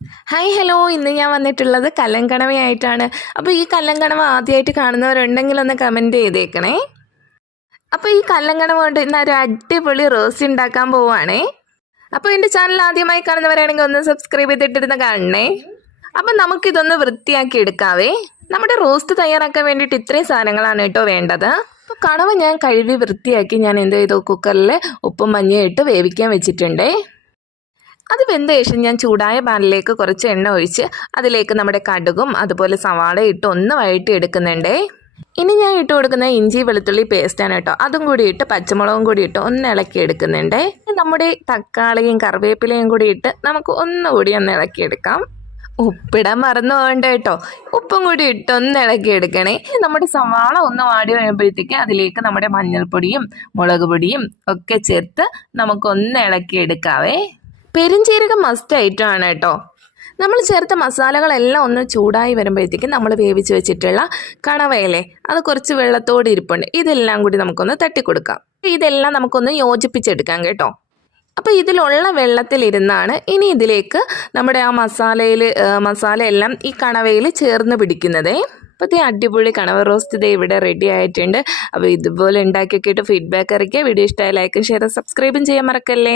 Hi hello, ഇന്ന് ഞാൻ വന്നിട്ടുള്ളത് കല്ലങ്കണവയായിട്ടാണ്. അപ്പോൾ ഈ കല്ലങ്കണവ ആദ്യമായിട്ട് കാണുന്നവരുണ്ടെങ്കിൽ ഒന്ന് കമൻറ്റ് ചെയ്തേക്കണേ. അപ്പോൾ ഈ കല്ലങ്കണവ കൊണ്ട് ഇന്ന് ഒരു അടിപൊളി റോസ്റ്റ് ഉണ്ടാക്കാൻ പോവുകയാണേ. അപ്പോൾ എൻ്റെ ചാനൽ ആദ്യമായി കാണുന്നവരാണെങ്കിൽ ഒന്ന് സബ്സ്ക്രൈബ് ചെയ്തിട്ടിരുന്ന് കാണണേ. അപ്പം നമുക്കിതൊന്ന് വൃത്തിയാക്കി എടുക്കാവേ. നമ്മുടെ റോസ്റ്റ് തയ്യാറാക്കാൻ വേണ്ടിയിട്ട് ഇത്രയും സാധനങ്ങളാണ് കേട്ടോ വേണ്ടത്. അപ്പോൾ കണവ ഞാൻ കഴുകി വൃത്തിയാക്കി ഞാൻ എന്ത് ചെയ്തു, കുക്കറിൽ ഉപ്പും മഞ്ഞയും ഇട്ട് വേവിക്കാൻ വെച്ചിട്ടുണ്ടേ. അത് വെന്ത ശേഷം ഞാൻ ചൂടായ പാനിലേക്ക് കുറച്ച് എണ്ണ ഒഴിച്ച് അതിലേക്ക് നമ്മുടെ കടുകും അതുപോലെ സവാള ഇട്ട് ഒന്ന് വഴറ്റി എടുക്കുന്നുണ്ടേ. ഇനി ഞാൻ ഇട്ട് കൊടുക്കുന്ന ഇഞ്ചി വെളുത്തുള്ളി പേസ്റ്റാണ് കേട്ടോ. അതും കൂടി ഇട്ട് പച്ചമുളകും കൂടി ഇട്ട് ഒന്ന് ഇളക്കി എടുക്കുന്നുണ്ടേ. നമ്മുടെ തക്കാളിയും കറിവേപ്പിലയും കൂടി ഇട്ട് നമുക്ക് ഒന്നുകൂടി ഒന്ന് ഇളക്കിയെടുക്കാം. ഉപ്പിടാൻ മറന്നു പോകണ്ട കേട്ടോ, ഉപ്പും കൂടി ഇട്ട് ഒന്ന് ഇളക്കി എടുക്കണേ. നമ്മുടെ സവാള ഒന്ന് വാടി വരുമ്പോഴത്തേക്ക് അതിലേക്ക് നമ്മുടെ മഞ്ഞൾപ്പൊടിയും മുളക് പൊടിയും ഒക്കെ ചേർത്ത് നമുക്കൊന്ന് ഇളക്കി എടുക്കാവേ. പെരുംജീരകം മസ്റ്റ് ആയിട്ടാണ് കേട്ടോ. നമ്മൾ ചേർത്ത മസാലകളെല്ലാം ഒന്ന് ചൂടായി വരുമ്പോഴത്തേക്കും നമ്മൾ വേവിച്ച് വെച്ചിട്ടുള്ള കണവയിലെ അത് കുറച്ച് വെള്ളത്തോടെ ഇരിപ്പുണ്ട്. ഇതെല്ലാം കൂടി നമുക്കൊന്ന് തട്ടിക്കൊടുക്കാം. ഇതെല്ലാം നമുക്കൊന്ന് യോജിപ്പിച്ചെടുക്കാം കേട്ടോ. അപ്പോൾ ഇതിലുള്ള വെള്ളത്തിലിരുന്നാണ് ഇനി ഇതിലേക്ക് നമ്മുടെ ആ മസാല എല്ലാം ഈ കണവയിൽ ചേർന്ന് പിടിക്കുന്നതേ. അപ്പോൾ അടിപൊളി കണവ റോസ്റ്റ് ഇവിടെ റെഡി ആയിട്ടുണ്ട്. അപ്പോൾ ഇതുപോലെ ഉണ്ടാക്കിയൊക്കെ ഫീഡ്ബാക്ക് അറിയിക്കുക. വീഡിയോ ഇഷ്ടമായ ലൈക്കും ഷെയറും സബ്സ്ക്രൈബും ചെയ്യാൻ മറക്കല്ലേ.